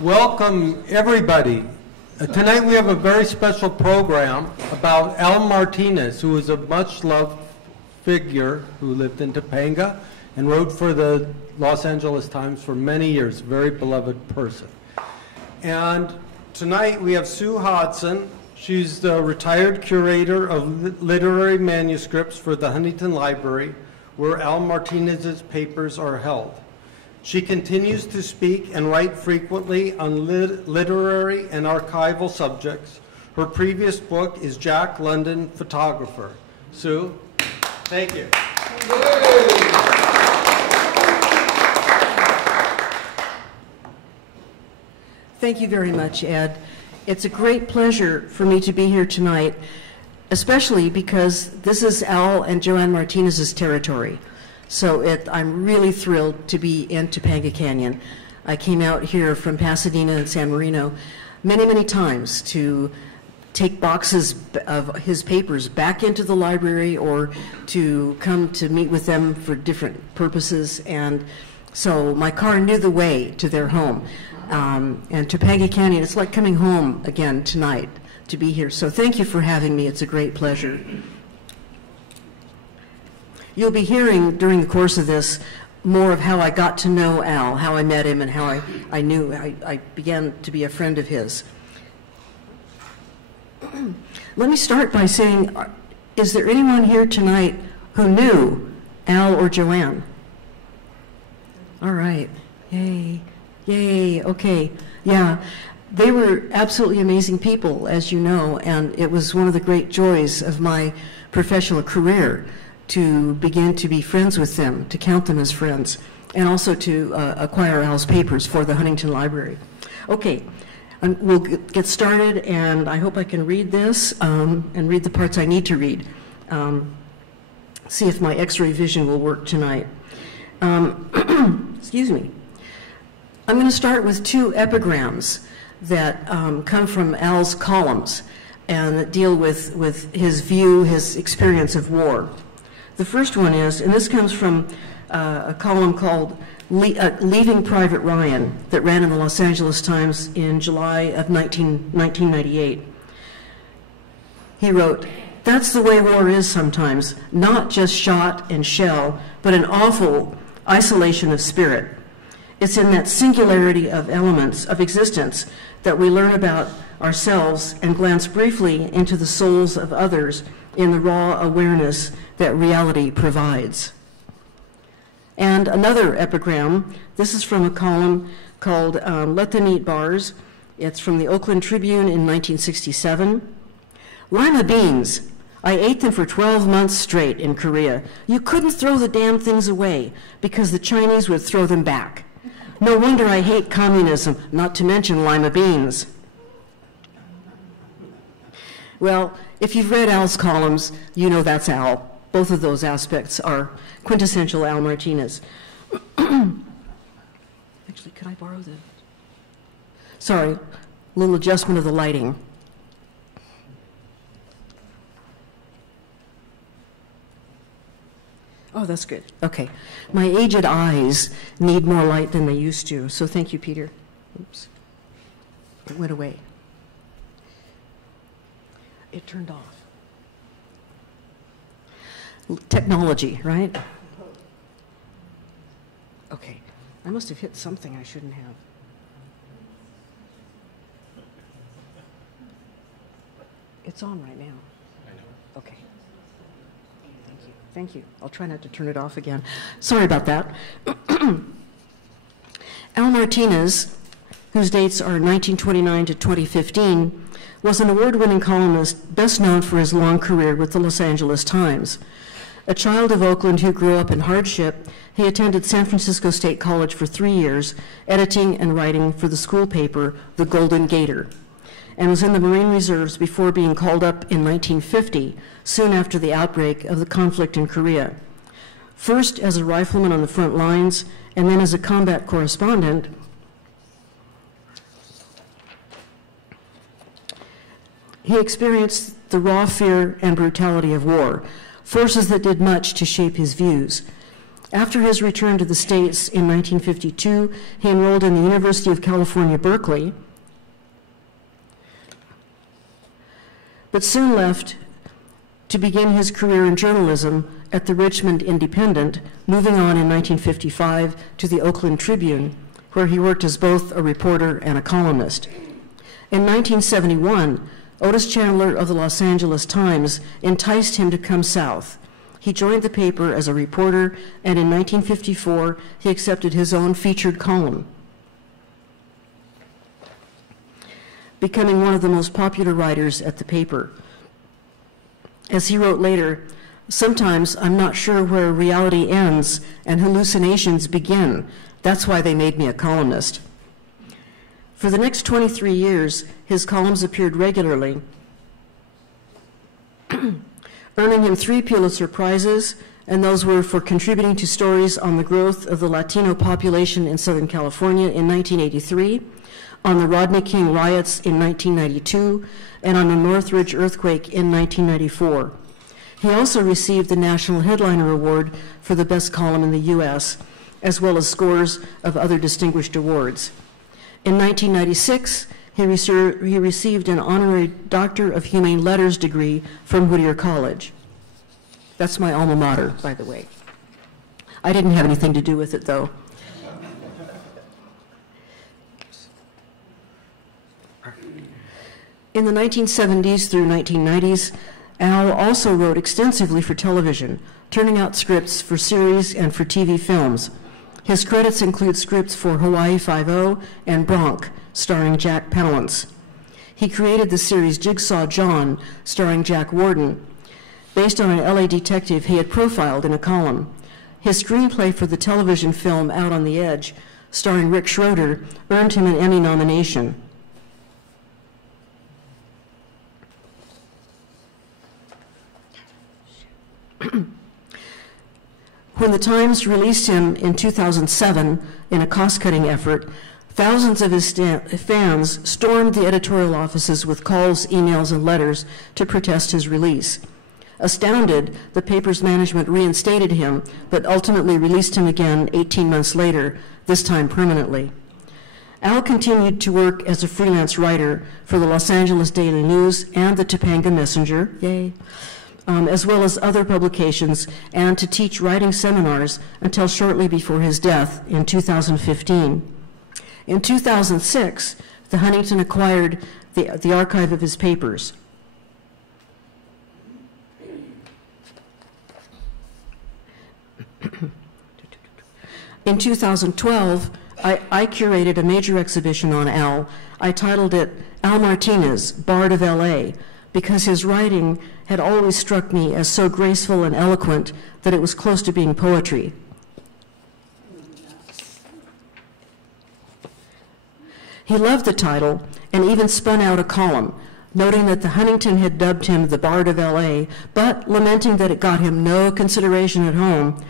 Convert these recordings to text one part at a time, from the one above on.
Welcome, everybody. Tonight we have a very special program about Al Martinez, who is a much-loved figure who lived in Topanga and wrote for the Los Angeles Times for many years, a very beloved person. And tonight we have Sue Hodson. She's the retired curator of literary manuscripts for the Huntington Library, where Al Martinez's papers are held. She continues to speak and write frequently on literary and archival subjects. Her previous book is Jack London, Photographer. Sue, thank you. Thank you very much, Ed. It's a great pleasure for me to be here tonight, especially because this is Al and Joanne Martinez's territory. So I'm really thrilled to be in Topanga Canyon. I came out here from Pasadena and San Marino many, many times to take boxes of his papers back into the library or to come to meet with them for different purposes. And so my car knew the way to their home. And Topanga Canyon, it's like coming home again tonight to be here. So thank you for having me. It's a great pleasure. You'll be hearing during the course of this more of how I got to know Al, how I met him, and how I began to be a friend of his. Let me start by saying, is there anyone here tonight who knew Al or Joanne? All right. Yay. Yay. Okay. Yeah. They were absolutely amazing people, as you know, and it was one of the great joys of my professional career to begin to be friends with them, to count them as friends, and also to acquire Al's papers for the Huntington Library. Okay, we'll get started, and I hope I can read this and read the parts I need to read. See if my x-ray vision will work tonight. Excuse me. I'm going to start with two epigrams that come from Al's columns and that deal with his view, his experience of war. The first one is, and this comes from a column called Leaving Private Ryan that ran in the Los Angeles Times in July of 1998. He wrote, "That's the way war is sometimes, not just shot and shell, but an awful isolation of spirit. It's in that singularity of elements of existence that we learn about ourselves and glance briefly into the souls of others in the raw awareness that reality provides." And another epigram, this is from a column called Let Them Eat Bars. It's from the Oakland Tribune in 1967. "Lima beans. I ate them for 12 months straight in Korea. You couldn't throw the damn things away because the Chinese would throw them back. No wonder I hate communism, not to mention lima beans." Well, if you've read Al's columns, you know that's Al. Both of those aspects are quintessential Al Martinez. Actually, could I borrow the... Sorry, a little adjustment of the lighting. Oh, that's good. Okay. My aged eyes need more light than they used to, so thank you, Peter. Oops. It went away. It turned off. Technology, right? Okay. I must have hit something I shouldn't have. It's on right now. I know. Okay. Thank you. Thank you. I'll try not to turn it off again. Sorry about that. Al Martinez, whose dates are 1929 to 2015, was an award-winning columnist best known for his long career with the Los Angeles Times. A child of Oakland who grew up in hardship, he attended San Francisco State College for 3 years, editing and writing for the school paper, The Golden Gator, and was in the Marine Reserves before being called up in 1950, soon after the outbreak of the conflict in Korea. First as a rifleman on the front lines, and then as a combat correspondent, he experienced the raw fear and brutality of war, forces that did much to shape his views. After his return to the States in 1952, he enrolled in the University of California, Berkeley, but soon left to begin his career in journalism at the Richmond Independent, moving on in 1955 to the Oakland Tribune, where he worked as both a reporter and a columnist. In 1971, Otis Chandler of the Los Angeles Times enticed him to come south. He joined the paper as a reporter, and in 1954, he accepted his own featured column, becoming one of the most popular writers at the paper. As he wrote later, "Sometimes I'm not sure where reality ends and hallucinations begin. That's why they made me a columnist." For the next 23 years, his columns appeared regularly, earning him 3 Pulitzer Prizes, and those were for contributing to stories on the growth of the Latino population in Southern California in 1983, on the Rodney King riots in 1992, and on the Northridge earthquake in 1994. He also received the National Headliner Award for the best column in the U.S., as well as scores of other distinguished awards. In 1996, he received an honorary Doctor of Humane Letters degree from Whittier College. That's my alma mater, by the way. I didn't have anything to do with it, though. In the 1970s through 1990s, Al also wrote extensively for television, turning out scripts for series and for TV films. His credits include scripts for Hawaii Five-0 and Bronx, starring Jack Palance. He created the series Jigsaw John, starring Jack Warden, based on an LA detective he had profiled in a column. His screenplay for the television film Out on the Edge, starring Rick Schroeder, earned him an Emmy nomination. When the Times released him in 2007 in a cost-cutting effort, thousands of his fans stormed the editorial offices with calls, emails, and letters to protest his release. Astounded, the paper's management reinstated him, but ultimately released him again 18 months later, this time permanently. Al continued to work as a freelance writer for the Los Angeles Daily News and the Topanga Messenger, yay, as well as other publications, and to teach writing seminars until shortly before his death in 2015. In 2006, the Huntington acquired the archive of his papers. In 2012, I curated a major exhibition on Al. I titled it Al Martinez, Bard of L.A., because his writing had always struck me as so graceful and eloquent that it was close to being poetry. He loved the title and even spun out a column, noting that the Huntington had dubbed him the Bard of L.A., but lamenting that it got him no consideration at home.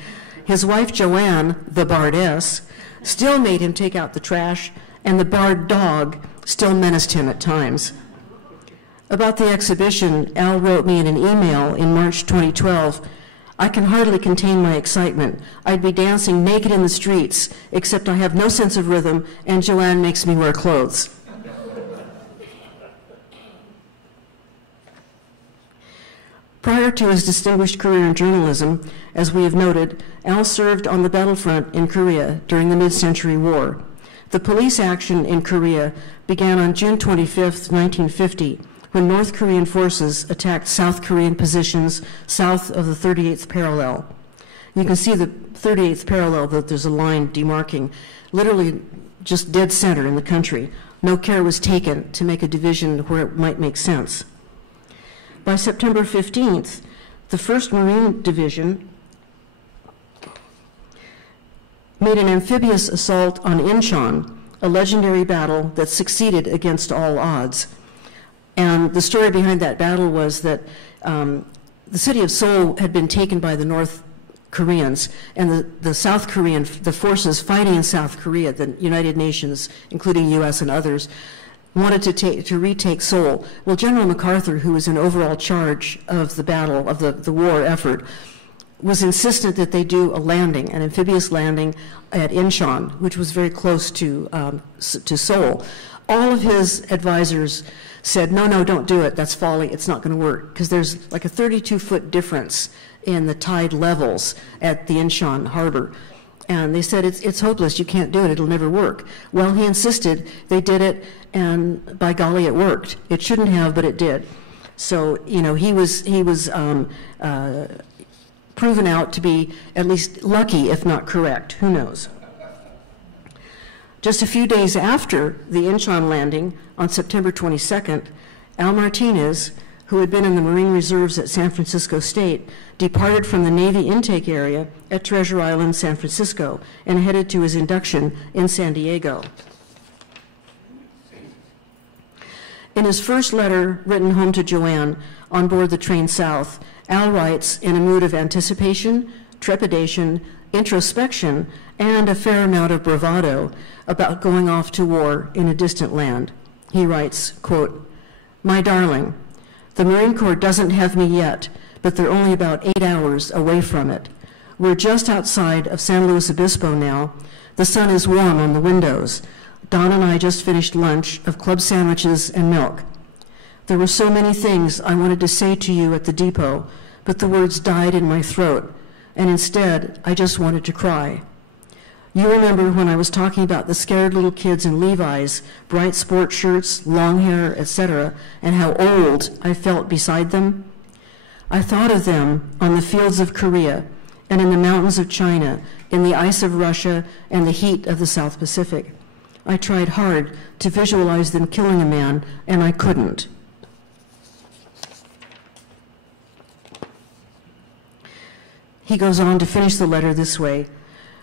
His wife, Joanne, the Bard S, still made him take out the trash, and the Bard dog still menaced him at times. About the exhibition, Al wrote me in an email in March 2012, "I can hardly contain my excitement. I'd be dancing naked in the streets, except I have no sense of rhythm, and Joanne makes me wear clothes." Prior to his distinguished career in journalism, as we have noted, Al served on the battlefront in Korea during the Mid-Century War. The police action in Korea began on June 25, 1950, when North Korean forces attacked South Korean positions south of the 38th parallel. You can see the 38th parallel, that there's a line demarking, literally just dead center in the country. No care was taken to make a division where it might make sense. By September 15th, the 1st Marine Division made an amphibious assault on Incheon, a legendary battle that succeeded against all odds. And the story behind that battle was that the city of Seoul had been taken by the North Koreans, and the South Korean, the forces fighting in South Korea, the United Nations, including U.S. and others, wanted to retake Seoul. Well, General MacArthur, who was in overall charge of the battle, of the war effort, was insistent that they do a landing, an amphibious landing at Incheon, which was very close to Seoul. All of his advisors said, no, no, don't do it. That's folly. It's not going to work, because there's like a 32-foot difference in the tide levels at the Incheon harbor. And they said, it's hopeless. You can't do it. It'll never work. Well, he insisted. They did it, and by golly, it worked. It shouldn't have, but it did. So, you know, he was proven out to be at least lucky, if not correct. Who knows? Just a few days after the Incheon landing on September 22nd, Al Martinez, who had been in the Marine Reserves at San Francisco State, departed from the Navy intake area at Treasure Island, San Francisco, and headed to his induction in San Diego. In his first letter written home to Joanne on board the train south, Al writes in a mood of anticipation, trepidation, introspection, and a fair amount of bravado about going off to war in a distant land. He writes, quote, "My darling, the Marine Corps doesn't have me yet, but they're only about 8 hours away from it. We're just outside of San Luis Obispo now. The sun is warm on the windows. Don and I just finished lunch of club sandwiches and milk. There were so many things I wanted to say to you at the depot, but the words died in my throat, and instead I just wanted to cry. You remember when I was talking about the scared little kids in Levi's, bright sport shirts, long hair, etc., and how old I felt beside them? I thought of them on the fields of Korea and in the mountains of China, in the ice of Russia and the heat of the South Pacific. I tried hard to visualize them killing a man, and I couldn't." He goes on to finish the letter this way: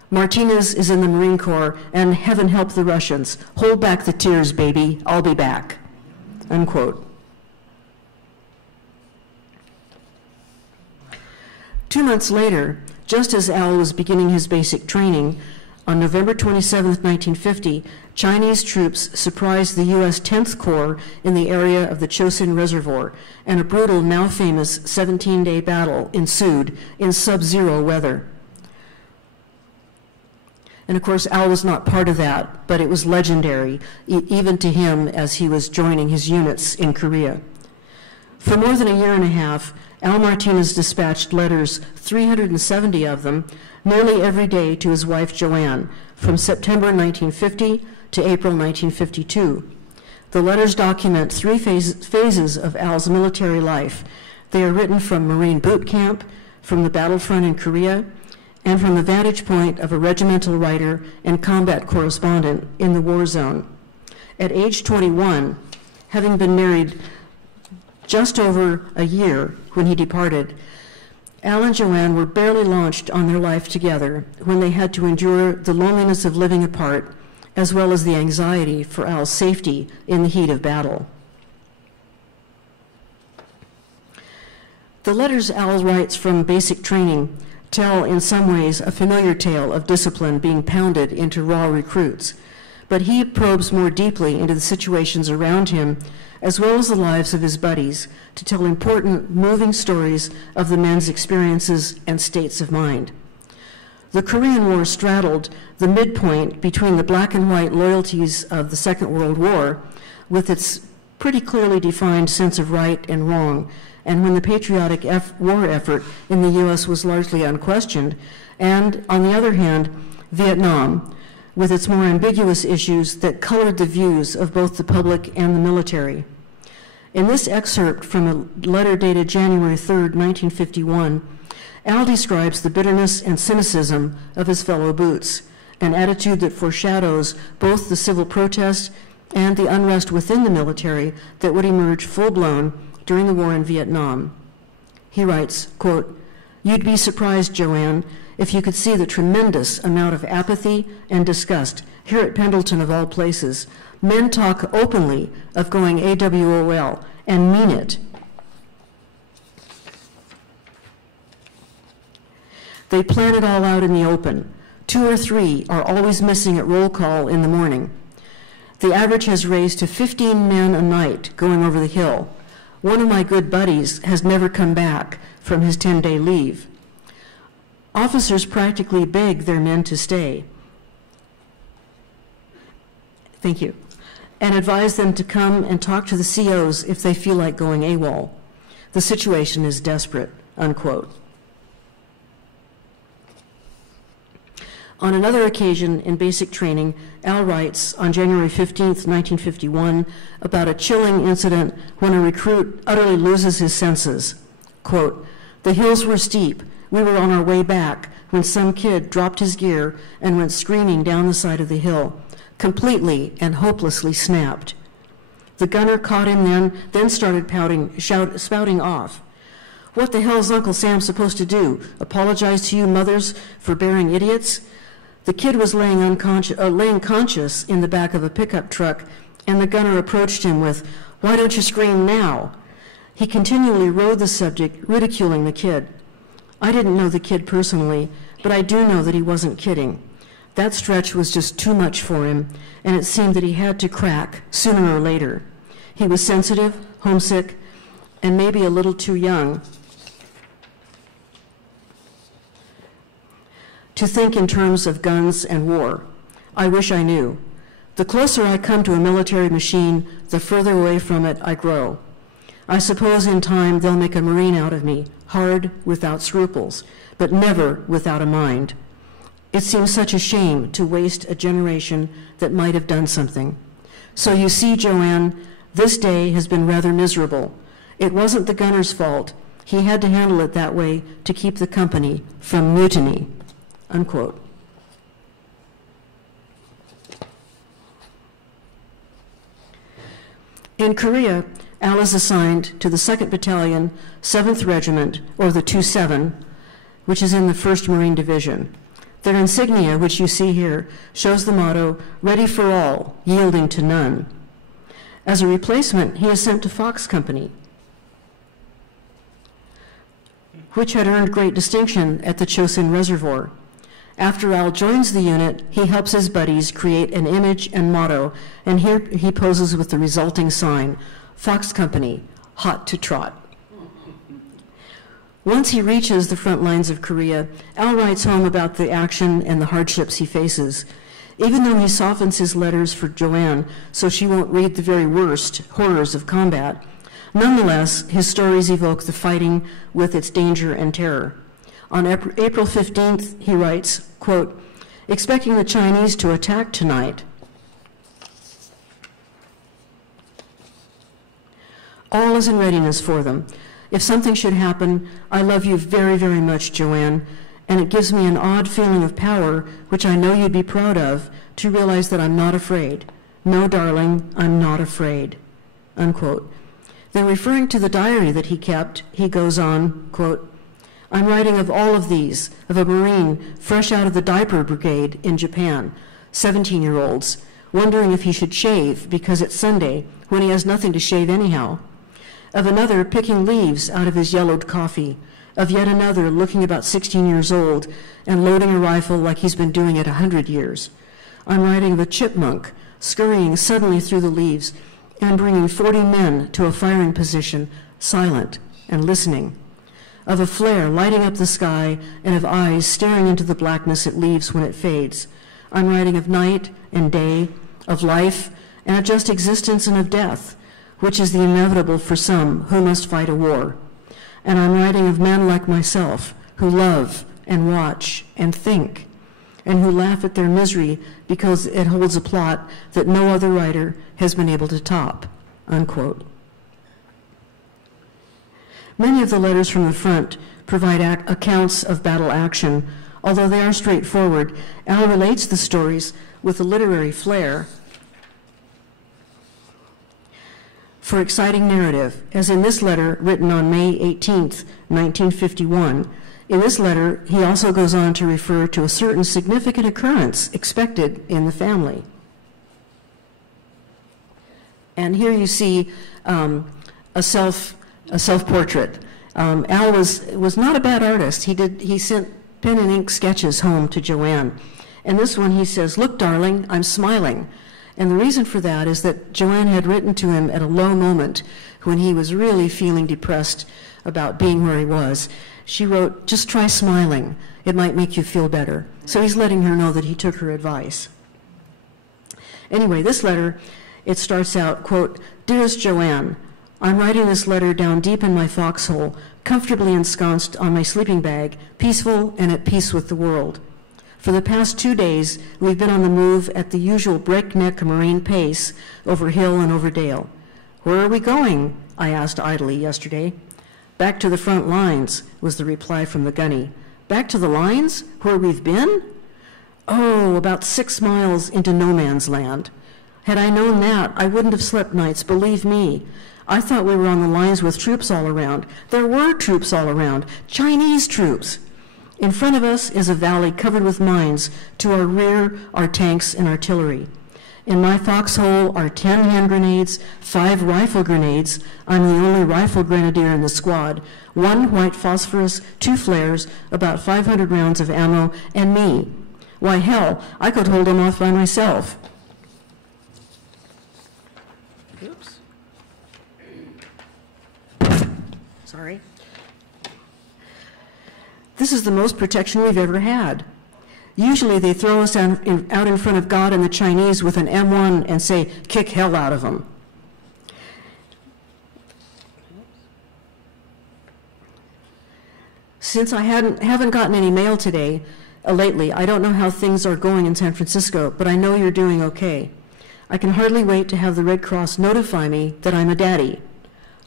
"Martinez is in the Marine Corps, and heaven help the Russians. Hold back the tears, baby. I'll be back." Unquote. 2 months later, just as Al was beginning his basic training, on November 27, 1950, Chinese troops surprised the U.S. 10th Corps in the area of the Chosin Reservoir, and a brutal, now famous 17-day battle ensued in sub-zero weather. And of course, Al was not part of that, but it was legendary, even to him as he was joining his units in Korea. For more than a year and a half, Al Martinez dispatched letters, 370 of them, nearly every day to his wife Joanne, from September 1950 to April 1952. The letters document three phases of Al's military life. They are written from Marine boot camp, from the battlefront in Korea, and from the vantage point of a regimental writer and combat correspondent in the war zone. At age 21, having been married just over a year when he departed, Al and Joanne were barely launched on their life together when they had to endure the loneliness of living apart, as well as the anxiety for Al's safety in the heat of battle. The letters Al writes from basic training tell in some ways a familiar tale of discipline being pounded into raw recruits, but he probes more deeply into the situations around him, as well as the lives of his buddies, to tell important, moving stories of the men's experiences and states of mind. The Korean War straddled the midpoint between the black and white loyalties of the Second World War, with its pretty clearly defined sense of right and wrong, and when the patriotic war effort in the U.S. was largely unquestioned, and, on the other hand, Vietnam, with its more ambiguous issues that colored the views of both the public and the military. In this excerpt from a letter dated January 3rd, 1951, Al describes the bitterness and cynicism of his fellow boots, an attitude that foreshadows both the civil protest and the unrest within the military that would emerge full-blown during the war in Vietnam. He writes, quote, "You'd be surprised, Joanne, if you could see the tremendous amount of apathy and disgust here at Pendleton of all places. Men talk openly of going AWOL and mean it. They plan it all out in the open. 2 or 3 are always missing at roll call in the morning. The average has raised to 15 men a night going over the hill. One of my good buddies has never come back from his 10-day leave. Officers practically beg their men to stay. Thank you. And advise them to come and talk to the COs if they feel like going AWOL. The situation is desperate, unquote. On another occasion in basic training, Al writes on January 15th, 1951, about a chilling incident when a recruit utterly loses his senses. Quote, "The hills were steep. We were on our way back when some kid dropped his gear and went screaming down the side of the hill, completely and hopelessly snapped. The gunner caught him then started spouting off. What the hell is Uncle Sam supposed to do? Apologize to you mothers for bearing idiots? The kid was laying conscious in the back of a pickup truck, and the gunner approached him with, 'Why don't you scream now?' He continually rode the subject, ridiculing the kid. I didn't know the kid personally, but I do know that he wasn't kidding. That stretch was just too much for him, and it seemed that he had to crack sooner or later. He was sensitive, homesick, and maybe a little too young to think in terms of guns and war. I wish I knew. The closer I come to a military machine, the further away from it I grow. I suppose in time they'll make a Marine out of me, hard, without scruples, but never without a mind. It seems such a shame to waste a generation that might have done something. So you see, Joanne, this day has been rather miserable. It wasn't the gunner's fault. He had to handle it that way to keep the company from mutiny." Unquote. In Korea, Al is assigned to the 2nd Battalion, 7th Regiment, or the 2-7, which is in the 1st Marine Division. Their insignia, which you see here, shows the motto, "Ready for all, yielding to none." As a replacement, he is sent to Fox Company, which had earned great distinction at the Chosin Reservoir. After Al joins the unit, he helps his buddies create an image and motto, and here he poses with the resulting sign, Fox Company, hot to trot. Once he reaches the front lines of Korea, Al writes home about the action and the hardships he faces. Even though he softens his letters for Joanne so she won't read the very worst horrors of combat, nonetheless, his stories evoke the fighting with its danger and terror. On April 15th, he writes, quote, "Expecting the Chinese to attack tonight. All is in readiness for them. If something should happen, I love you very, very much, Joanne, and it gives me an odd feeling of power, which I know you'd be proud of, to realize that I'm not afraid. No, darling, I'm not afraid." Unquote. Then referring to the diary that he kept, he goes on, quote, "I'm writing of all of these, of a Marine fresh out of the diaper brigade in Japan, 17-year-olds, wondering if he should shave because it's Sunday when he has nothing to shave anyhow. Of another picking leaves out of his yellowed coffee. Of yet another looking about 16 years old and loading a rifle like he's been doing it 100 years. I'm writing of a chipmunk scurrying suddenly through the leaves and bringing 40 men to a firing position, silent and listening. Of a flare lighting up the sky and of eyes staring into the blackness it leaves when it fades. I'm writing of night and day, of life, and of just existence and of death, which is the inevitable for some who must fight a war. And I'm writing of men like myself who love and watch and think, and who laugh at their misery because it holds a plot that no other writer has been able to top." Unquote. Many of the letters from the front provide accounts of battle action. Although they are straightforward, Al relates the stories with a literary flair for exciting narrative, as in this letter written on May 18th, 1951. In this letter, he also goes on to refer to a certain significant occurrence expected in the family. And here you see a self-portrait. Al was not a bad artist. He sent pen and ink sketches home to Joanne. And this one he says, "Look, darling, I'm smiling." And the reason for that is that Joanne had written to him at a low moment when he was really feeling depressed about being where he was. She wrote, "Just try smiling. It might make you feel better." So he's letting her know that he took her advice. Anyway, this letter, it starts out, quote, "Dearest Joanne, I'm writing this letter down deep in my foxhole, comfortably ensconced on my sleeping bag, peaceful and at peace with the world. For the past 2 days, we've been on the move at the usual breakneck marine pace over hill and over dale. Where are we going?" I asked idly yesterday. "Back to the front lines," was the reply from the gunny. "Back to the lines? Where we've been?" "Oh, about 6 miles into no man's land. Had I known that, I wouldn't have slept nights, believe me. I thought we were on the lines with troops all around. There were troops all around, Chinese troops. In front of us is a valley covered with mines. To our rear are tanks and artillery. In my foxhole are 10 hand grenades, 5 rifle grenades. I'm the only rifle grenadier in the squad. 1 white phosphorus, 2 flares, about 500 rounds of ammo, and me. Why, hell, I could hold them off by myself." Oops. Sorry. "This is the most protection we've ever had. Usually they throw us out in front of God and the Chinese with an M1 and say, 'Kick hell out of them.'" "Since I haven't gotten any mail today, lately, I don't know how things are going in San Francisco, but I know you're doing okay. I can hardly wait to have the Red Cross notify me that I'm a daddy.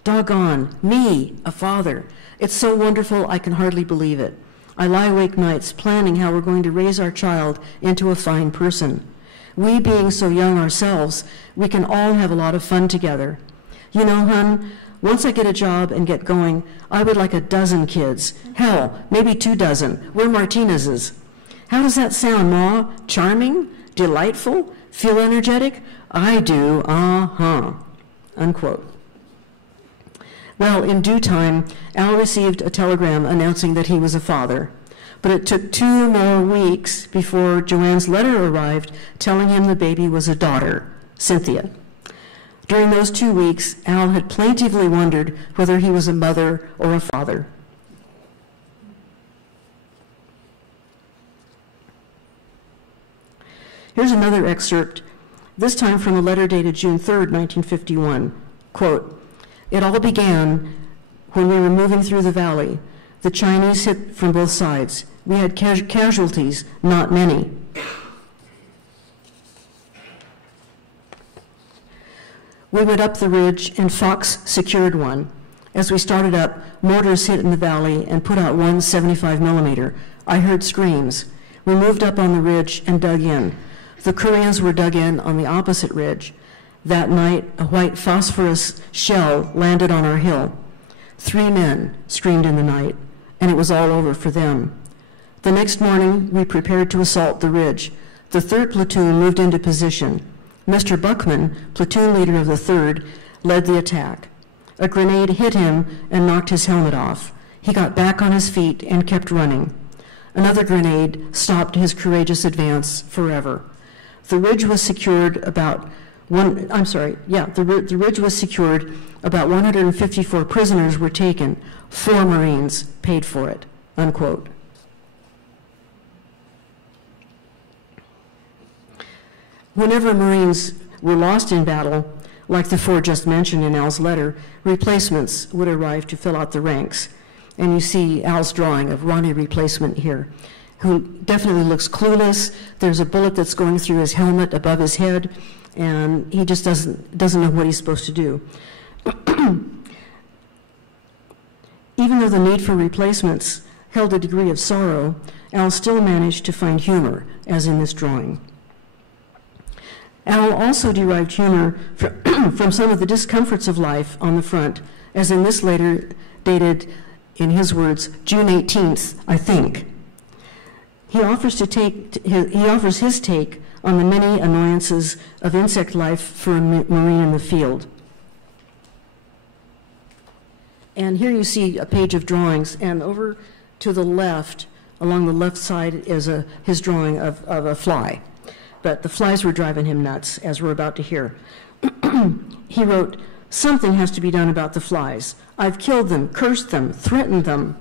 Doggone, me, a father. It's so wonderful I can hardly believe it. I lie awake nights planning how we're going to raise our child into a fine person. We being so young ourselves, we can all have a lot of fun together. You know, hon, once I get a job and get going, I would like a dozen kids. Hell, maybe 2 dozen. We're Martinez's. How does that sound, Ma? Charming? Delightful? Feel energetic? I do, unquote. Well, in due time, Al received a telegram announcing that he was a father. But it took 2 more weeks before Joanne's letter arrived telling him the baby was a daughter, Cynthia. During those 2 weeks, Al had plaintively wondered whether he was a mother or a father. Here's another excerpt, this time from a letter dated June 3rd, 1951. Quote, "It all began when we were moving through the valley. The Chinese hit from both sides. We had casualties, not many. We went up the ridge and Fox secured one. As we started up, mortars hit in the valley and put out 1 75 millimeter. I heard screams. We moved up on the ridge and dug in. The Koreans were dug in on the opposite ridge. That night, a white phosphorus shell landed on our hill. 3 men screamed in the night, and it was all over for them. The next morning, we prepared to assault the ridge. The 3rd platoon moved into position. Mr. Buckman, platoon leader of the 3rd, led the attack. A grenade hit him and knocked his helmet off. He got back on his feet and kept running. Another grenade stopped his courageous advance forever. The ridge was secured about the ridge was secured. About 154 prisoners were taken. 4 Marines paid for it," unquote. Whenever Marines were lost in battle, like the 4 just mentioned in Al's letter, replacements would arrive to fill out the ranks. And you see Al's drawing of Ronnie replacement here, who definitely looks clueless. There's a bullet that's going through his helmet above his head, and he just doesn't know what he's supposed to do. Even though the need for replacements held a degree of sorrow, Al still managed to find humor, as in this drawing. Al also derived humor from some of the discomforts of life on the front, as in this letter dated, in his words, June 18th, I think. He offers his take on the many annoyances of insect life for a Marine in the field. And here you see a page of drawings, and over to the left, along the left side, is his drawing of a fly. But the flies were driving him nuts, as we're about to hear. He wrote, "Something has to be done about the flies. I've killed them, cursed them, threatened them."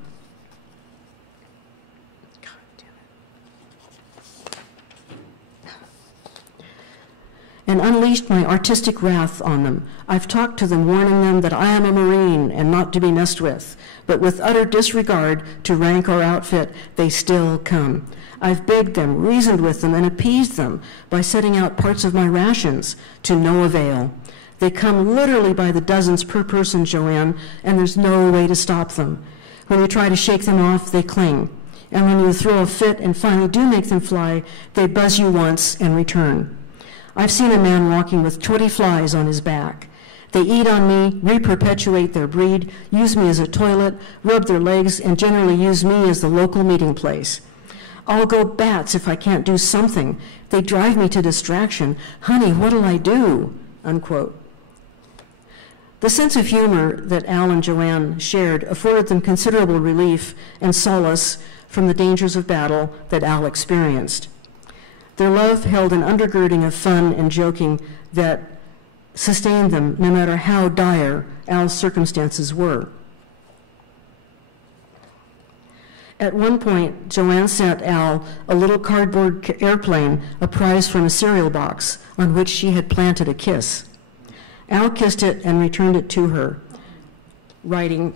unleashed my artistic wrath on them. I've talked to them, warning them that I am a Marine and not to be messed with. But with utter disregard to rank or outfit, they still come. I've begged them, reasoned with them, and appeased them by setting out parts of my rations to no avail. They come literally by the dozens per person, Joanne, and there's no way to stop them. When you try to shake them off, they cling. And when you throw a fit and finally do make them fly, they buzz you once and return. I've seen a man walking with 20 flies on his back. They eat on me, reperpetuate their breed, use me as a toilet, rub their legs, and generally use me as the local meeting place. I'll go bats if I can't do something. They drive me to distraction. Honey, what'll I do? Unquote. The sense of humor that Al and Joanne shared afforded them considerable relief and solace from the dangers of battle that Al experienced. Their love held an undergirding of fun and joking that sustained them no matter how dire Al's circumstances were. At one point, Joanne sent Al a little cardboard airplane, a prize from a cereal box on which she had planted a kiss. Al kissed it and returned it to her, writing,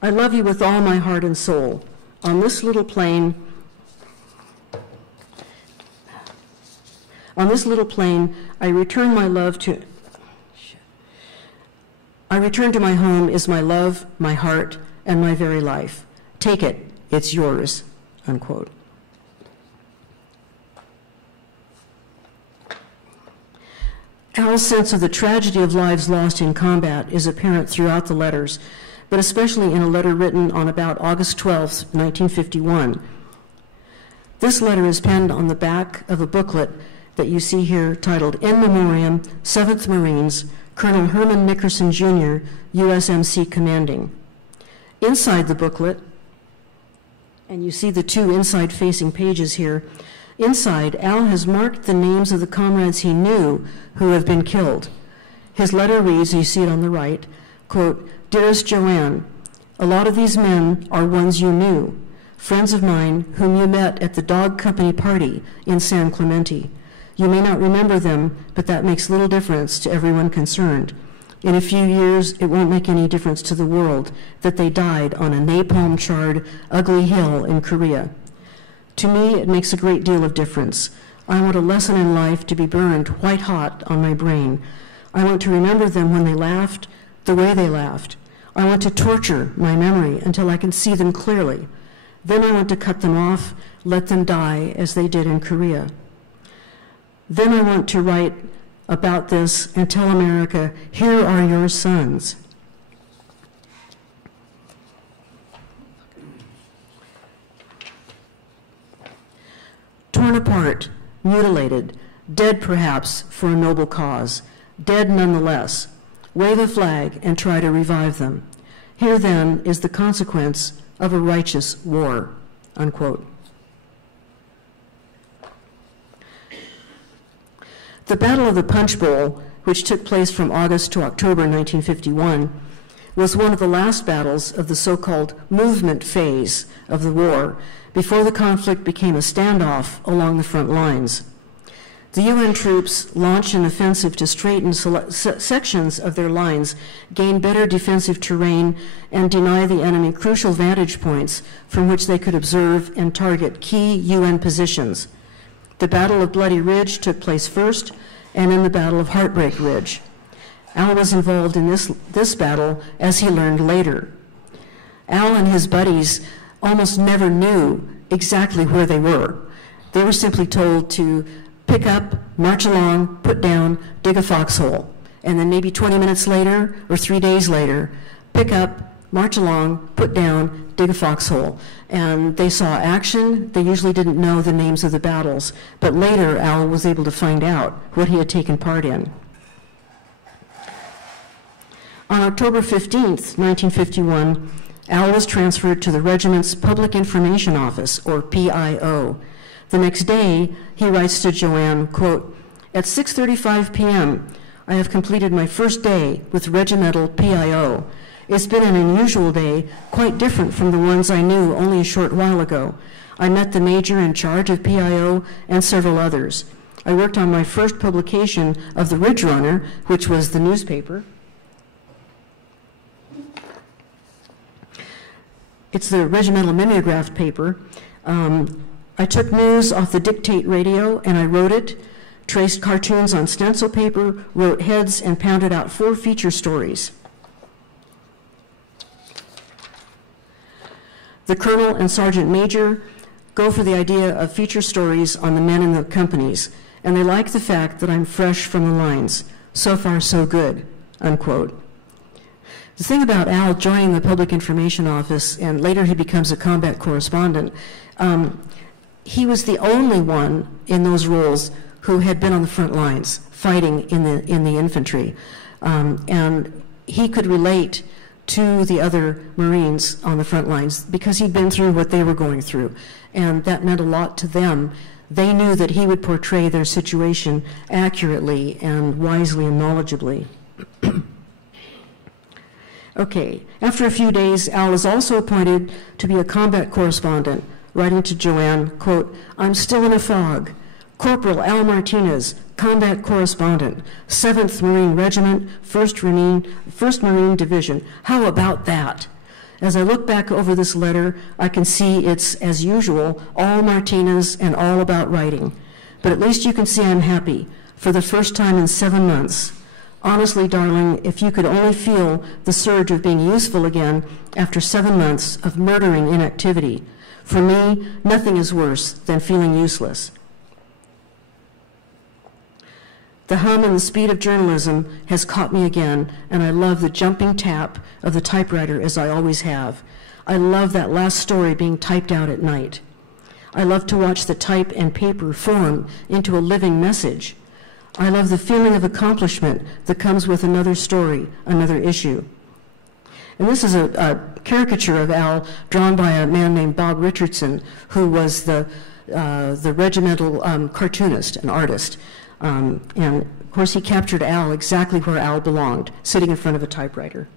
I love you with all my heart and soul. On this little plane, I return my love to, I return to my home is my love, my heart, and my very life. Take it, it's yours, unquote. Al's sense of the tragedy of lives lost in combat is apparent throughout the letters, but especially in a letter written on about August 12, 1951. This letter is penned on the back of a booklet that you see here titled In Memoriam, 7th Marines, Colonel Herman Nickerson, Jr., USMC Commanding. Inside the booklet, and you see the two inside-facing pages here, inside, Al has marked the names of the comrades he knew who have been killed. His letter reads, you see it on the right, quote, Dearest Joanne, a lot of these men are ones you knew, friends of mine whom you met at the dog company party in San Clemente. You may not remember them, but that makes little difference to everyone concerned. In a few years, it won't make any difference to the world that they died on a napalm-charred, ugly hill in Korea. To me, it makes a great deal of difference. I want a lesson in life to be burned white hot on my brain. I want to remember them when they laughed, the way they laughed. I want to torture my memory until I can see them clearly. Then I want to cut them off, let them die as they did in Korea. Then I want to write about this and tell America, here are your sons. Torn apart, mutilated, dead perhaps for a noble cause, dead nonetheless. Wave a flag and try to revive them. Here then is the consequence of a righteous war, unquote. The Battle of the Punch Bowl, which took place from August to October 1951, was one of the last battles of the so-called movement phase of the war, before the conflict became a standoff along the front lines. The UN troops launched an offensive to straighten sections of their lines, gain better defensive terrain, and deny the enemy crucial vantage points from which they could observe and target key UN positions. The Battle of Bloody Ridge took place first, and in the Battle of Heartbreak Ridge. Al was involved in this battle, as he learned later. Al and his buddies almost never knew exactly where they were. They were simply told to pick up, march along, put down, dig a foxhole. And then maybe 20 minutes later or 3 days later, pick up, march along, put down, dig a foxhole. And they saw action. They usually didn't know the names of the battles. But later, Al was able to find out what he had taken part in. On October 15th, 1951, Al was transferred to the regiment's Public Information Office, or PIO. The next day, he writes to Joanne, quote, at 6:35 p.m., I have completed my first day with regimental PIO. It's been an unusual day, quite different from the ones I knew only a short while ago. I met the major in charge of PIO and several others. I worked on my first publication of the Ridge Runner, which was the newspaper. It's the regimental mimeograph paper. I took news off the dictate radio and I wrote it, traced cartoons on stencil paper, wrote heads, and pounded out 4 feature stories. The colonel and sergeant major go for the idea of feature stories on the men in the companies, and they like the fact that I'm fresh from the lines. So far, so good, unquote. The thing about Al joining the Public Information Office, and later he becomes a combat correspondent, he was the only one in those roles who had been on the front lines fighting in the infantry. And he could relate to the other Marines on the front lines because he'd been through what they were going through. And that meant a lot to them. They knew that he would portray their situation accurately and wisely and knowledgeably. Okay, after a few days, Al is also appointed to be a combat correspondent, writing to Joanne, quote, "I'm still in a fog. Corporal Al Martinez, combat correspondent, 7th Marine Regiment, 1st Marine Division. How about that?" As I look back over this letter, I can see it's, as usual, all Martinez and all about writing. But at least you can see I'm happy for the first time in 7 months. Honestly, darling, if you could only feel the surge of being useful again after 7 months of murdering inactivity. For me, nothing is worse than feeling useless. The hum and the speed of journalism has caught me again, and I love the jumping tap of the typewriter as I always have. I love that last story being typed out at night. I love to watch the type and paper form into a living message. I love the feeling of accomplishment that comes with another story, another issue. And this is a caricature of Al drawn by a man named Bob Richardson, who was the regimental cartoonist and artist. And of course, he captured Al exactly where Al belonged, sitting in front of a typewriter.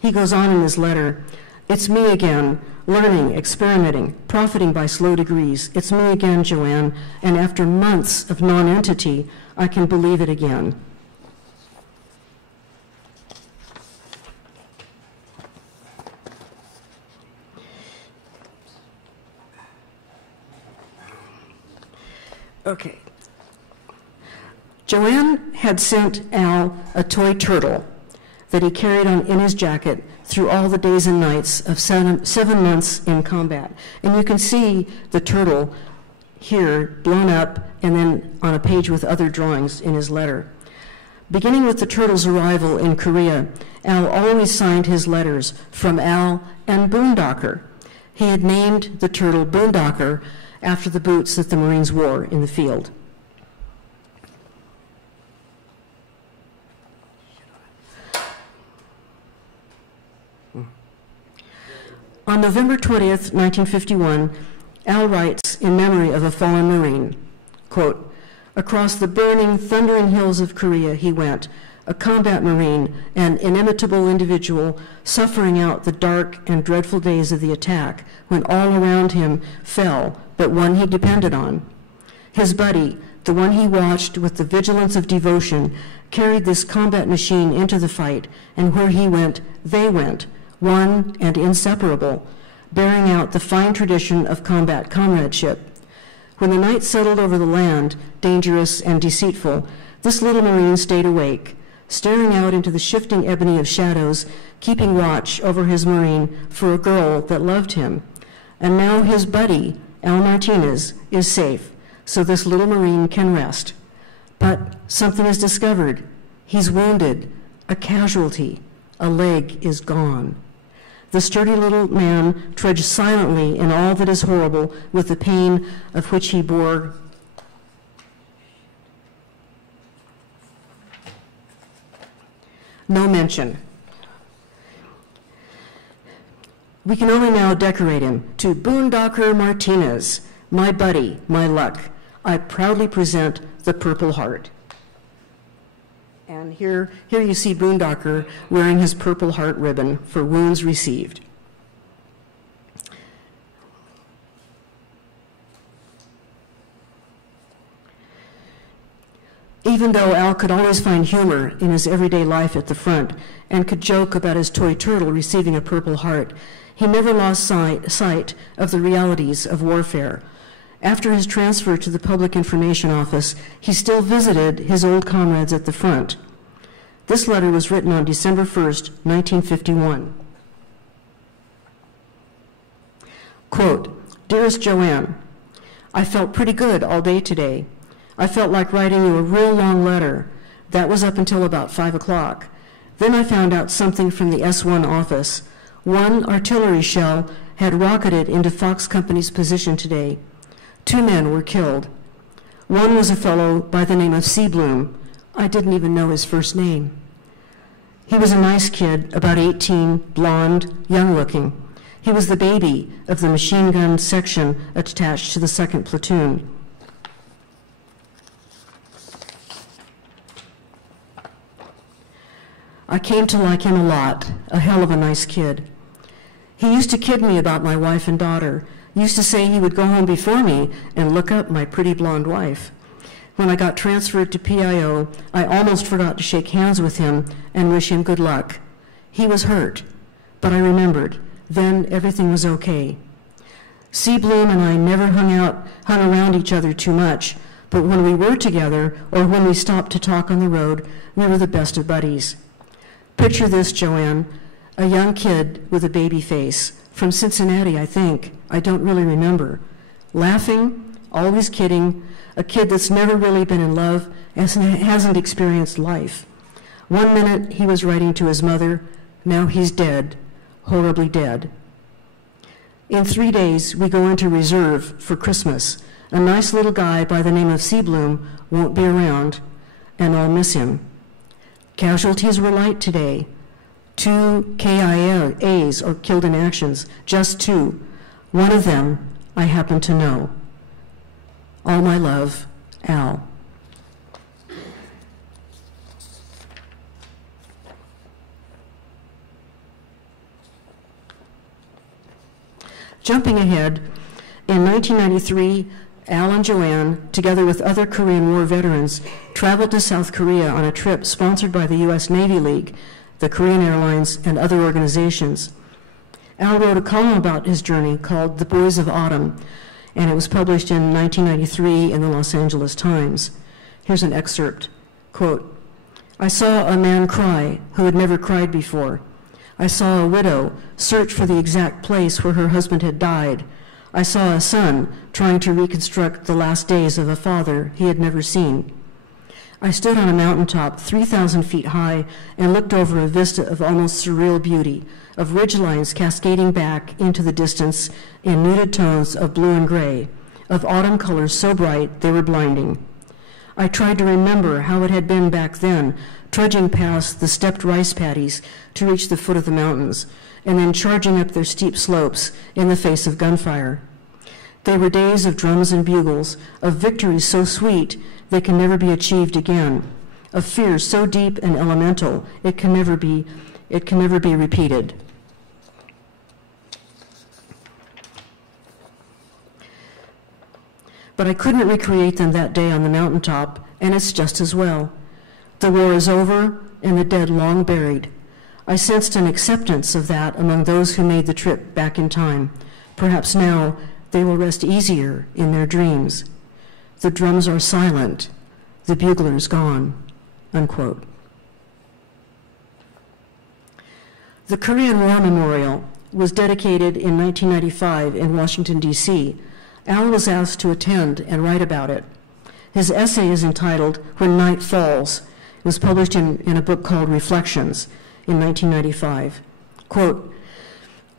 He goes on in his letter, "It's me again, learning, experimenting, profiting by slow degrees. It's me again, Joanne, and after months of non-entity, I can believe it again." Okay. Joanne had sent Al a toy turtle that he carried on in his jacket through all the days and nights of 7 months in combat. And you can see the turtle here blown up and then on a page with other drawings in his letter. Beginning with the turtle's arrival in Korea, Al always signed his letters "From Al and Boondocker." He had named the turtle Boondocker after the boots that the Marines wore in the field. On November 20th, 1951, Al writes in memory of a fallen Marine, quote, "Across the burning, thundering hills of Korea he went, a combat Marine, an inimitable individual, suffering out the dark and dreadful days of the attack when all around him fell but one he depended on. His buddy, the one he watched with the vigilance of devotion, carried this combat machine into the fight, and where he went, they went, one and inseparable, bearing out the fine tradition of combat comradeship. When the night settled over the land, dangerous and deceitful, this little Marine stayed awake, staring out into the shifting ebony of shadows, keeping watch over his Marine for a girl that loved him. And now his buddy, Al Martinez, is safe, so this little Marine can rest. But something is discovered. He's wounded, a casualty, a leg is gone. The sturdy little man trudged silently in all that is horrible with the pain of which he bore no mention. We can only now decorate him. To Boondocker Martinez, my buddy, my luck, I proudly present the Purple Heart." And here you see Boondocker wearing his Purple Heart ribbon for wounds received. Even though Al could always find humor in his everyday life at the front and could joke about his toy turtle receiving a Purple Heart, he never lost sight of the realities of warfare. After his transfer to the Public Information Office, he still visited his old comrades at the front. This letter was written on December 1st, 1951. Quote, "Dearest Joanne, I felt pretty good all day today. I felt like writing you a real long letter. That was up until about 5 o'clock. Then I found out something from the S1 office. One artillery shell had rocketed into Fox Company's position today. 2 men were killed. One was a fellow by the name of Seabloom. I didn't even know his first name. He was a nice kid, about 18, blonde, young-looking. He was the baby of the machine gun section attached to the 2nd platoon. I came to like him a lot, a hell of a nice kid. He used to kid me about my wife and daughter, used to say he would go home before me and look up my pretty blonde wife. When I got transferred to PIO, I almost forgot to shake hands with him and wish him good luck. He was hurt, but I remembered. Then everything was okay. Seabloom and I never hung around each other too much, but when we were together or when we stopped to talk on the road, we were the best of buddies. Picture this, Joanne, a young kid with a baby face, from Cincinnati, I think. I don't really remember. Laughing, always kidding, a kid that's never really been in love and hasn't experienced life. One minute he was writing to his mother, now he's dead, horribly dead. In 3 days, we go into reserve for Christmas. A nice little guy by the name of Seabloom won't be around, and I'll miss him. Casualties were light today. 2 KIAs are killed in actions, just 2. One of them I happen to know. All my love, Al." Jumping ahead, in 1993, Al and Joanne, together with other Korean War veterans, traveled to South Korea on a trip sponsored by the U.S. Navy League, the Korean Airlines, and other organizations. Al wrote a column about his journey called The Boys of Autumn, and it was published in 1993 in the Los Angeles Times. Here's an excerpt. Quote, "I saw a man cry who had never cried before. I saw a widow search for the exact place where her husband had died. I saw a son trying to reconstruct the last days of a father he had never seen. I stood on a mountaintop 3,000 feet high and looked over a vista of almost surreal beauty, of ridgelines cascading back into the distance in muted tones of blue and gray, of autumn colors so bright they were blinding. I tried to remember how it had been back then, trudging past the stepped rice paddies to reach the foot of the mountains, and then charging up their steep slopes in the face of gunfire. They were days of drums and bugles, of victories so sweet they can never be achieved again, of fears so deep and elemental it can never be repeated. But I couldn't recreate them that day on the mountaintop, and it's just as well. The war is over and the dead long buried. I sensed an acceptance of that among those who made the trip back in time. Perhaps now they will rest easier in their dreams. The drums are silent, the bugler's gone," unquote. The Korean War Memorial was dedicated in 1995 in Washington, D.C. Al was asked to attend and write about it. His essay is entitled "When Night Falls." It was published in a book called Reflections in 1995. Quote,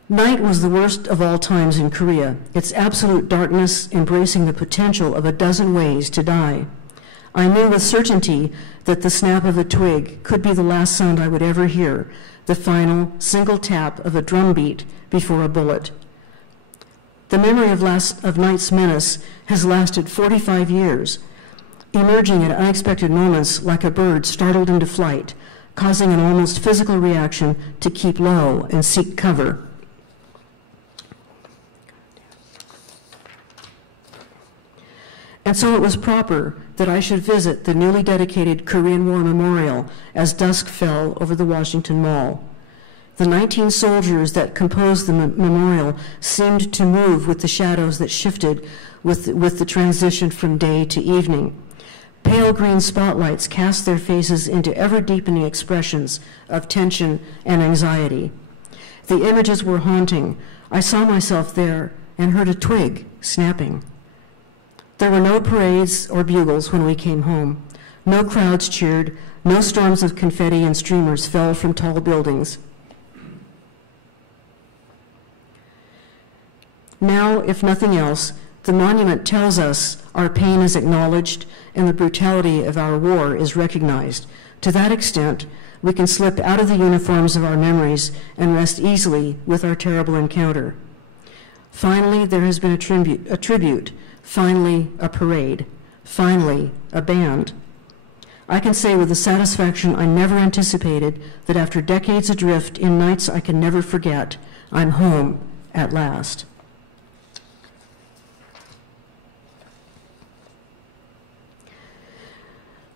"Night was the worst of all times in Korea, its absolute darkness embracing the potential of a dozen ways to die. I knew with certainty that the snap of a twig could be the last sound I would ever hear, the final single tap of a drum beat before a bullet. The memory of night's menace has lasted 45 years. emerging at unexpected moments like a bird startled into flight, causing an almost physical reaction to keep low and seek cover. And so it was proper that I should visit the newly dedicated Korean War Memorial as dusk fell over the Washington Mall. The 19 soldiers that composed the memorial seemed to move with the shadows that shifted with the transition from day to evening. Pale green spotlights cast their faces into ever-deepening expressions of tension and anxiety. The images were haunting. I saw myself there and heard a twig snapping. There were no parades or bugles when we came home. No crowds cheered. No storms of confetti and streamers fell from tall buildings. Now, if nothing else, the monument tells us our pain is acknowledged and the brutality of our war is recognized. To that extent, we can slip out of the uniforms of our memories and rest easily with our terrible encounter. Finally, there has been a tribute, finally a parade, finally a band. I can say with a satisfaction I never anticipated that after decades adrift in nights I can never forget, I'm home at last.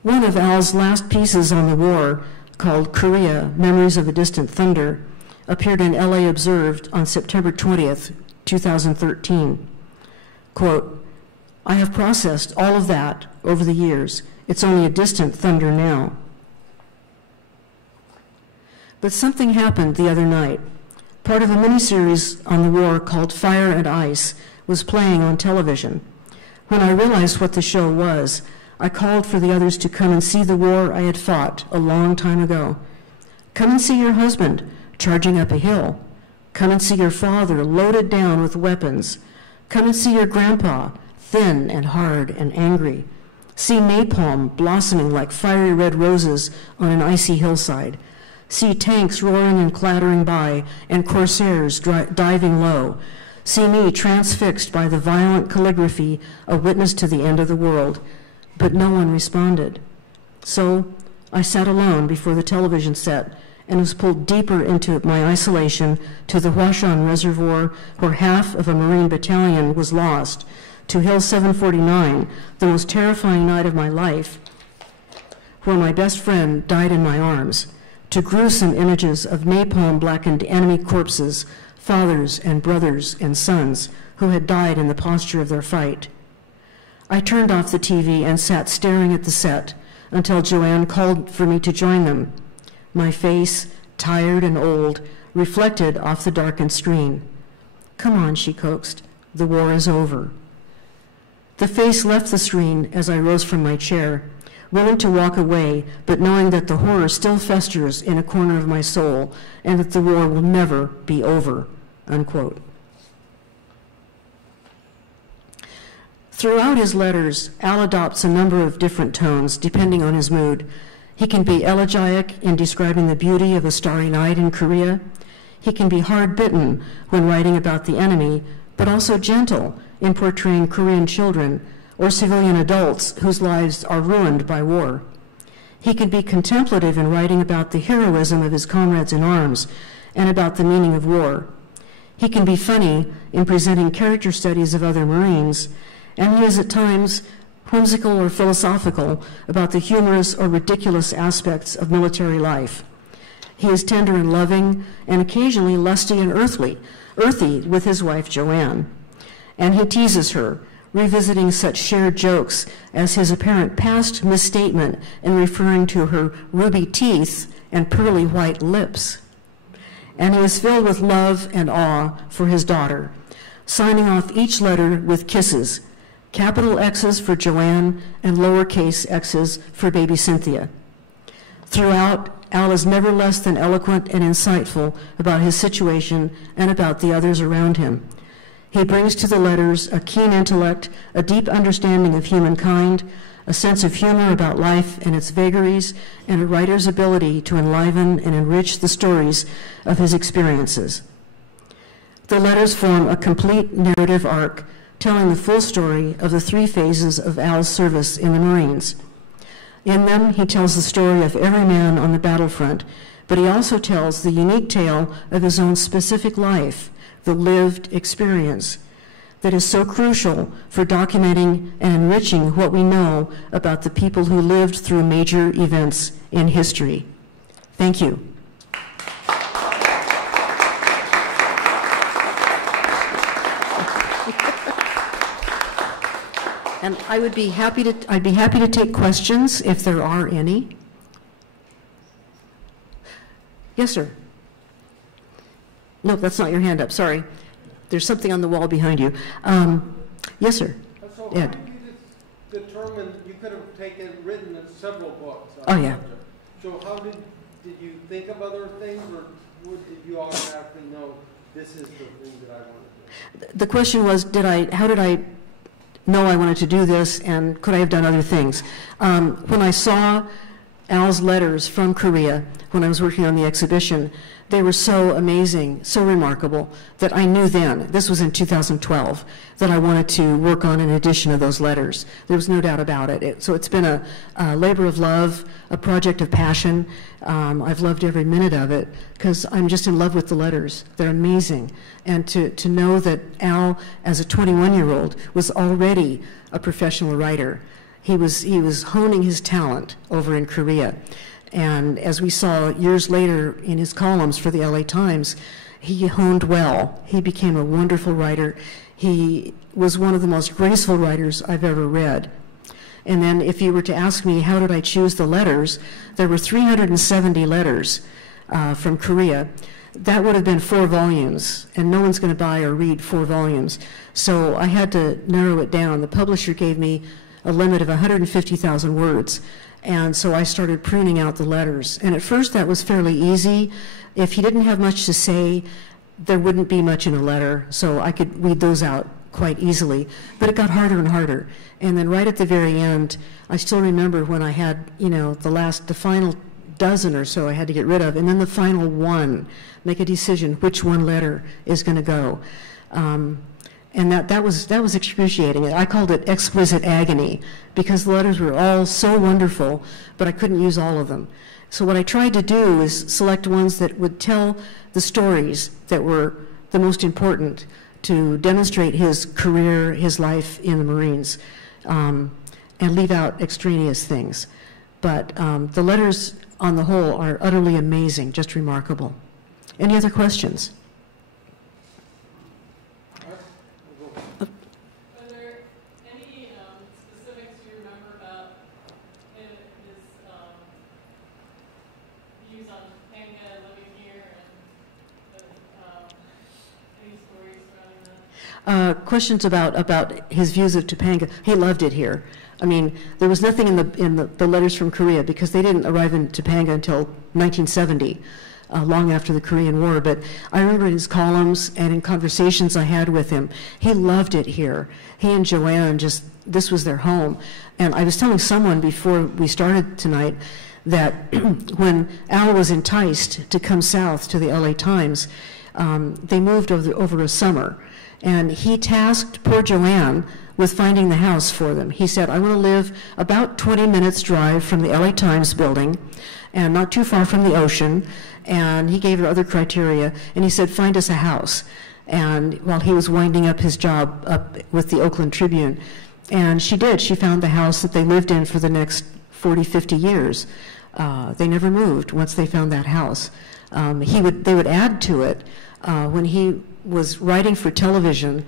One of Al's last pieces on the war, called Korea, Memories of a Distant Thunder, appeared in LA Observed on September 20th, 2013. Quote, I have processed all of that over the years. It's only a distant thunder now. But something happened the other night. Part of a miniseries on the war called Fire and Ice was playing on television. When I realized what the show was, I called for the others to come and see the war I had fought a long time ago. Come and see your husband charging up a hill. Come and see your father loaded down with weapons. Come and see your grandpa, thin and hard and angry. See napalm blossoming like fiery red roses on an icy hillside. See tanks roaring and clattering by and corsairs diving low. See me transfixed by the violent calligraphy, a witness to the end of the world. But no one responded. So I sat alone before the television set and was pulled deeper into my isolation to the Huashan Reservoir, where half of a Marine battalion was lost, to Hill 749, the most terrifying night of my life, where my best friend died in my arms, to gruesome images of napalm-blackened enemy corpses, fathers and brothers and sons who had died in the posture of their fight. I turned off the TV and sat staring at the set until Joanne called for me to join them. My face, tired and old, reflected off the darkened screen. Come on, she coaxed. The war is over. The face left the screen as I rose from my chair, willing to walk away, but knowing that the horror still festers in a corner of my soul and that the war will never be over, unquote. Throughout his letters, Al adopts a number of different tones depending on his mood. He can be elegiac in describing the beauty of a starry night in Korea. He can be hard-bitten when writing about the enemy, but also gentle in portraying Korean children or civilian adults whose lives are ruined by war. He can be contemplative in writing about the heroism of his comrades in arms and about the meaning of war. He can be funny in presenting character studies of other Marines, and he is at times whimsical or philosophical about the humorous or ridiculous aspects of military life. He is tender and loving, and occasionally lusty and earthy with his wife Joanne. And he teases her, revisiting such shared jokes as his apparent past misstatement in referring to her ruby teeth and pearly white lips. And he is filled with love and awe for his daughter, signing off each letter with kisses, capital X's for Joanne and lowercase x's for baby Cynthia. Throughout, Al is never less than eloquent and insightful about his situation and about the others around him. He brings to the letters a keen intellect, a deep understanding of humankind, a sense of humor about life and its vagaries, and a writer's ability to enliven and enrich the stories of his experiences. The letters form a complete narrative arc, telling the full story of the 3 phases of Al's service in the Marines. In them, he tells the story of every man on the battlefront, but he also tells the unique tale of his own specific life, the lived experience, that is so crucial for documenting and enriching what we know about the people who lived through major events in history. Thank you. And I'd be happy to take questions if there are any. Yes, sir. No, that's not your hand up, sorry. There's something on the wall behind you. Yes, sir. So Ed. how did you determine, you could have written several books on Oh, yeah. subject. So how did you think of other things, or did you automatically know this is the thing that I want to do? The question was, how did I know I wanted to do this, and could I have done other things? When I saw Al's letters from Korea, when I was working on the exhibition, they were so amazing, so remarkable, that I knew then, this was in 2012, that I wanted to work on an edition of those letters. There was no doubt about it. So it's been a labor of love, a project of passion. I've loved every minute of it, because I'm just in love with the letters. They're amazing. And to know that Al, as a 21-year-old, was already a professional writer. He was honing his talent over in Korea. And as we saw years later in his columns for the LA Times, he honed well. He became a wonderful writer. He was one of the most graceful writers I've ever read. And then if you were to ask me how did I choose the letters, there were 370 letters from Korea. That would have been 4 volumes, and no one's going to buy or read 4 volumes. So I had to narrow it down. The publisher gave me a limit of 150,000 words. And so I started pruning out the letters. And at first that was fairly easy. If he didn't have much to say, there wouldn't be much in a letter, so I could weed those out quite easily. But it got harder and harder. And then right at the very end, I still remember when I had, the final dozen or so I had to get rid of, and then the final one, make a decision which one letter is going to go. And that was excruciating. I called it exquisite agony, because the letters were all so wonderful, but I couldn't use all of them. So what I tried to do is select ones that would tell the stories that were the most important to demonstrate his career, his life in the Marines, and leave out extraneous things. But the letters on the whole are utterly amazing, just remarkable. Any other questions? Questions about his views of Topanga. He loved it here. I mean, there was nothing in the letters from Korea, because they didn't arrive in Topanga until 1970, long after the Korean War. But I remember in his columns and in conversations I had with him, he loved it here. He and Joanne this was their home. And I was telling someone before we started tonight that when Al was enticed to come south to the LA Times, they moved over a summer. And he tasked poor Joanne with finding the house for them. He said, I want to live about 20 minutes drive from the LA Times building and not too far from the ocean. And he gave her other criteria, and he said, find us a house. And while he was winding up his job up with the Oakland Tribune, and she did. She found the house that they lived in for the next 40, 50 years. They never moved once they found that house. They would add to it. When he was writing for television,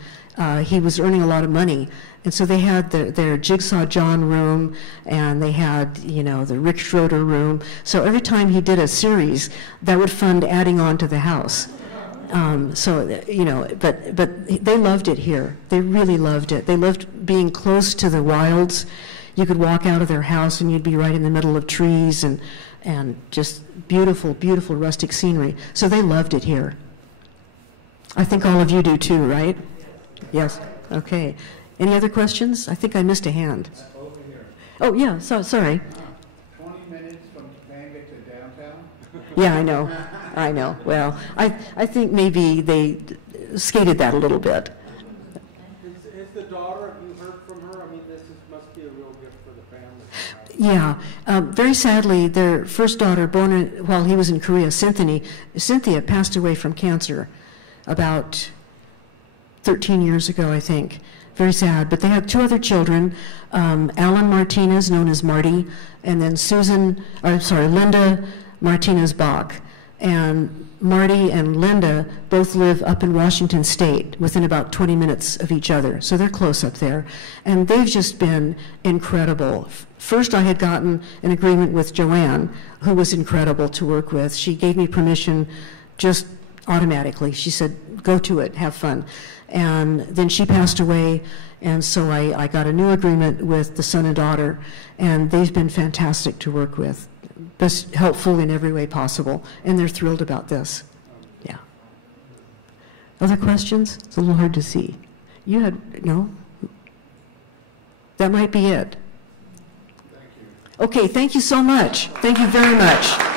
he was earning a lot of money, and so they had their Jigsaw John room, and they had the Rick Schroeder room. So every time he did a series, that would fund adding on to the house. But they loved it here. They really loved it. They loved being close to the wilds. You could walk out of their house and you'd be right in the middle of trees and just beautiful, beautiful rustic scenery. So they loved it here. I think all of you do too, right? Yes. Okay. Any other questions? I think I missed a hand. Over here. Oh, yeah. Sorry. 20 minutes from Topanga to downtown? Yeah, I know. I know. Well, I think maybe they skated that a little bit. is the daughter, have you heard from her? I mean, must be a real gift for the family. Yeah. Very sadly, their first daughter, born while he was in Korea, Cynthia passed away from cancer about 13 years ago, I think. Very sad. But they have two other children, Alan Martinez, known as Marty, and then Linda Martinez-Bach. And Marty and Linda both live up in Washington State, within about 20 minutes of each other. So they're close up there. And they've just been incredible. First, I had gotten an agreement with Joanne, who was incredible to work with. She gave me permission just automatically. She said, go to it, have fun. And then she passed away, and so I got a new agreement with the son and daughter, and they've been fantastic to work with. Best helpful in every way possible, and they're thrilled about this. Yeah. Other questions? It's a little hard to see. You had, no? That might be it. Thank you. Okay, thank you so much. Thank you very much.